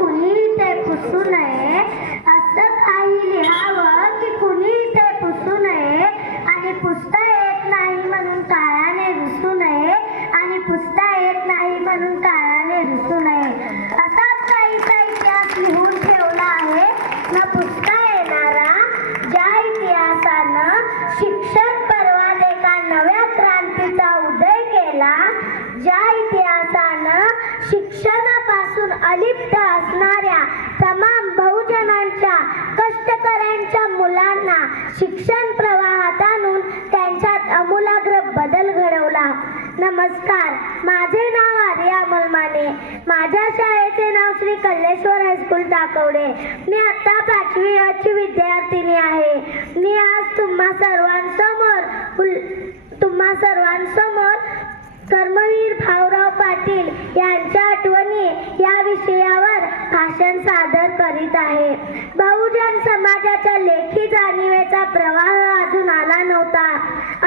कुणी ते पुसू नये, असं काही लिहावं की कुणी ते पुसू नये, आणि पुसता येत नाही म्हणून काळाने रुसू नये, आणि पुसता येत नाही म्हणून काळाने रुसू नये. असाच काहीसा इतिहास लिहून ठेवला आहे न पुसता येणारा, ज्या इतिहासानं शिक्षण पर्वात एका नव्या क्रांतीचा उदय केला, ज्या इतिहासानं शिक्षणापासून अलिप्त असणाऱ्या तमाम बहुजनांच्या कष्टकऱ्यांच्या मुलांना शिक्षण प्रवाहात आणून त्यांच्यात आमूलाग्र बदल घडवला. नमस्कार, माझे नाव आर्या मलमाने. माझ्या शाळेचे नाव श्री कल्लेश्वर हायस्कूल टाकवडे. मी आता 5वी ची विद्यार्थिनी आहे. मी आज तुम्हा सर्वांसमोर कर्मवीर भाऊराव पाटील यांच्या आठवणी या विषयावर भाषण सादर करीत आहे. बहुजन समाजाच्या लेखी जाणीवेचा प्रवाह अजून आला नव्हता.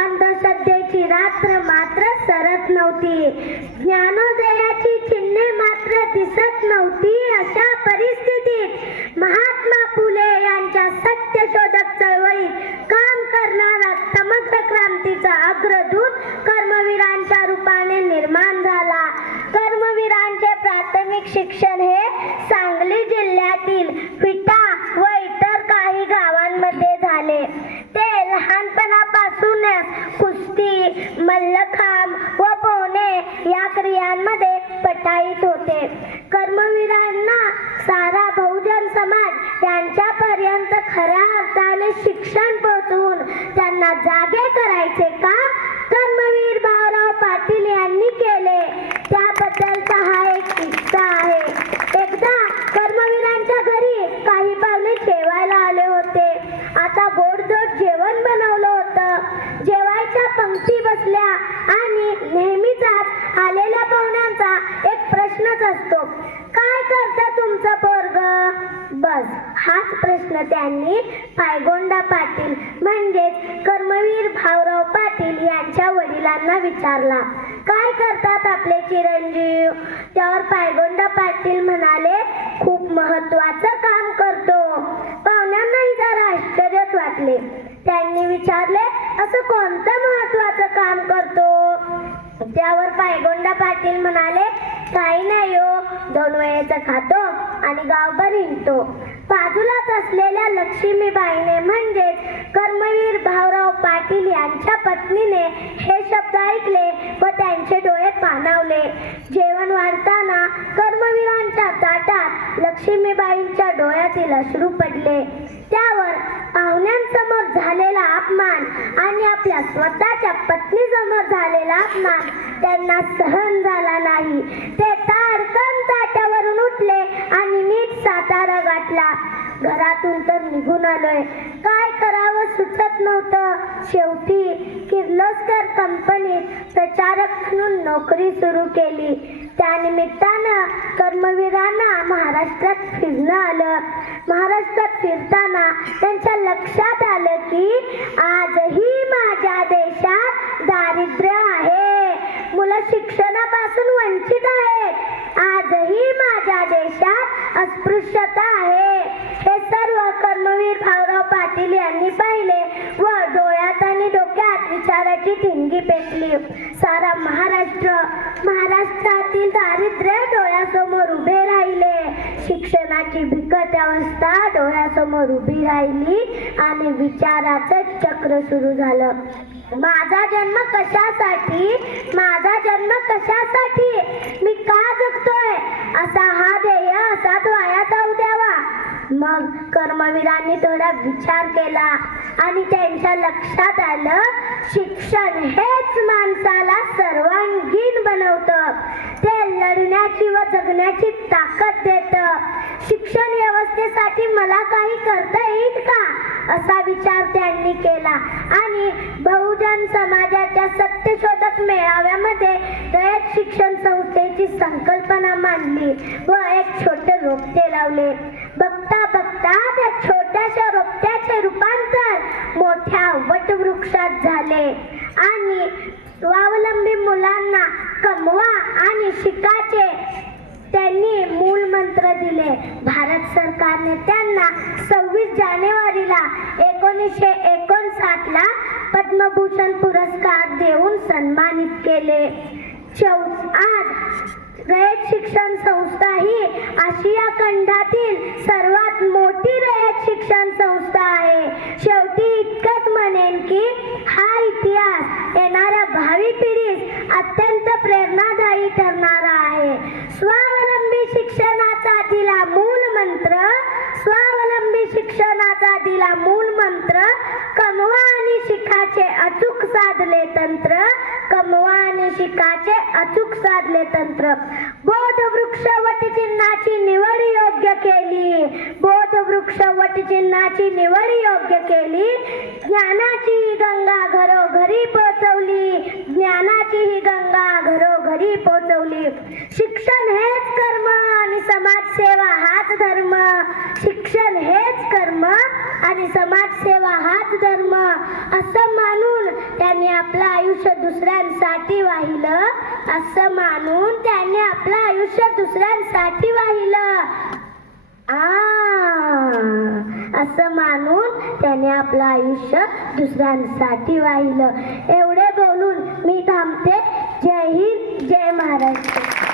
अंधश्रद्धेची रात्र मात्र सरत नव्हती. ज्ञानोदयाची चिन्हे मात्र दिसत नव्हती. अशा परिस्थितीत महात्मा फुले यांच्या सत्यशोधक चळवळीत काम करणारा समग्र क्रांतीचा अग्रदूत कर्मवीरांच्या रूपाने निर्माण झाला. कर्मवीरांचे प्राथमिक शिक्षण हे सांगली जिल्ह्यातील विटा व इतर काही गावांमध्ये झाले. ते लहानपणापासूनच कुस्ती, मल्लखांब व पोहणे या क्रियांमध्ये पटाईत होते. कर्मवीरांना सारा बहुजन समाज यांच्यापर्यंत खऱ्या अर्थाने शिक्षण पोहोचवून त्यांना जागे करायचे काम कर्मवीर भाऊराव पाटील यांनी केले. त्याबद्दलचा हा एक किस्सा आहे. एकदा कर्मवीरांच्या घरी काही पाहुणे जेवायला आले होते. आता गोडधोड जेवण बनवलं होतं. जेवायच्या पंक्ती बसल्या आणि नेहमीचाच आलेल्या पाहुण्यांचा एक प्रश्नच असतो, काय करतं तुमचं पोरग? बस हाच प्रश्न त्यांनी पायगोंडा पाटील म्हणजेच कर्मवीर भाऊराव पाटील यांच्या वडिलांना विचारला. काय करतात आपले चिरंजीव? त्यावर पायगोंडा पाटील म्हणाले, खूप महत्वाचं काम करतो. पाहुण्यांनाही जरा आश्चर्यच वाटले. त्यांनी विचारले, असं कोणतं महत्वाचं काम करतो? त्यावर पायगोंडा पाटील म्हणाले, काही नाही हो, 2 वेळेचं खातो आणि गावभर हिंडतो. बाजूलाच असलेल्या लक्ष्मीबाईने म्हणजेच कर्मवीर भाऊराव पाटील यांच्या पत्नीने हे शब्द ऐकले व त्यांचे डोळे पाणावले. जेवण वाढताना कर्मवीरांच्या ताटात लक्ष्मीबाईंच्या डोळ्यातील अश्रू पडले. त्यावर पाहुण्यांसमोर झालेला अपमान आणि आपल्या स्वतःच्या पत्नीसमोर झालेला अपमान त्यांना सहन झाला नाही. ते ताडकन ताट्यावरून उठले आणि नीट सातारा गाठला. घरातून तर निघून आलोय, काय करावं सुचत नव्हतं. शेवटी किर्लोस्कर कंपनीत प्रचारक म्हणून नोकरी सुरू केली. त्यानिमित्तानं कर्मवीरांना महाराष्ट्रात फिरणं आलं. महाराष्ट्रात फिरताना त्यांच्या लक्षात आलं की आजही माझ्या देशात दारिद्र्य आहे, मुलं शिक्षणापासून वंचित आहेत. आजही माझ्या देशात अस्पृश्यता आहे. हे सर्व कर्मवीर भाऊराव पाटील यांनी पाहिले व डोळ्यात आणि डोक्यात विचाराची ठिणगी पेटली. सारा महाराष्ट्रातील दारिद्र्य डोळ्यासमोर उभे राहिले. शिक्षणाची बिकट अवस्था डोळ्यासमोर उभी राहिली आणि विचाराचं चक्र सुरू झालं. माझा जन्म कशासाठी? माझा जन्म कशासाठी? मी का जगतोय? असा हा ध्येय असाच वाया जाऊ द्यावा. मग कर्मवीरांनी थोडा विचार केला आणि त्यांच्या लक्षात आलं, शिक्षण हेच माणसाला सर्वांगीण बनवतं. ते लढण्याची व जगण्याची ताकद देतं. शिक्षण व्यवस्थेसाठी मला काही करता येईल का? असा विचार त्यांनी केला आणि बहुजन समाजाच्या सत्यशोधक मेळाव्यामध्ये रयत शिक्षण संस्थेची संकल्पना मांडली व एक छोटे रोपटे लावले. बघता बघता त्या छोट्याशा रोपट्याचे रूपांतर मोठ्या वटवृक्षात झाले आणि स्वावलंबी मुलांना कमवा आणि शिकाचे त्यांनी मूल मंत्र दिले. केले. भारत सरकारने त्यांना 26 जानेवारीला 1959 ला पद्मभूषण पुरस्कार देऊन सन्मानित केले. आज रयत शिक्षण संस्था ही आशिया खंडातील सर्वात मोठी रयत शिक्षण संस्था आहे. शेवटी इतकंच म्हणेन की हा इतिहास येणाऱ्या भावी पिढीस अत्यंत प्रेरणादायी ठरणारा आहे. स्वावलंबी शिक्षणाचा दिला मूल मंत्र, स्वावलंबी शिक्षणाचा दिला मूल मंत्र, कमवा आणि शिकाचे अचूक साधले तंत्र, कमवा आणि शिकाचे अचूक साधले तंत्र. बोध वृक्ष वटचिन्हाची निवड योग्य केली, बोध वृक्ष वटचिन्हाची निवड योग्य केली. ज्ञानाची ही गंगा घरोघरी पोचवली, ज्ञानाची ही गंगा घरोघरी पोचवली. शिक्षण हेच कर्म आणि समाजसेवा हाच धर्म, शिक्षण हेच कर्म आणि समाजसेवा हाच धर्म असं मानून त्यांनी आपलं आयुष्य दुसऱ्यांसाठी वाहिलं, असं मानून त्यांनी आपलं आयुष्य दुसऱ्यांसाठी वाहिलं. असं मानून त्याने आपलं आयुष्य दुसऱ्यांसाठी वाहिलं. एवढे बोलून मी थांबते. जय हिंद, जय महाराष्ट्र.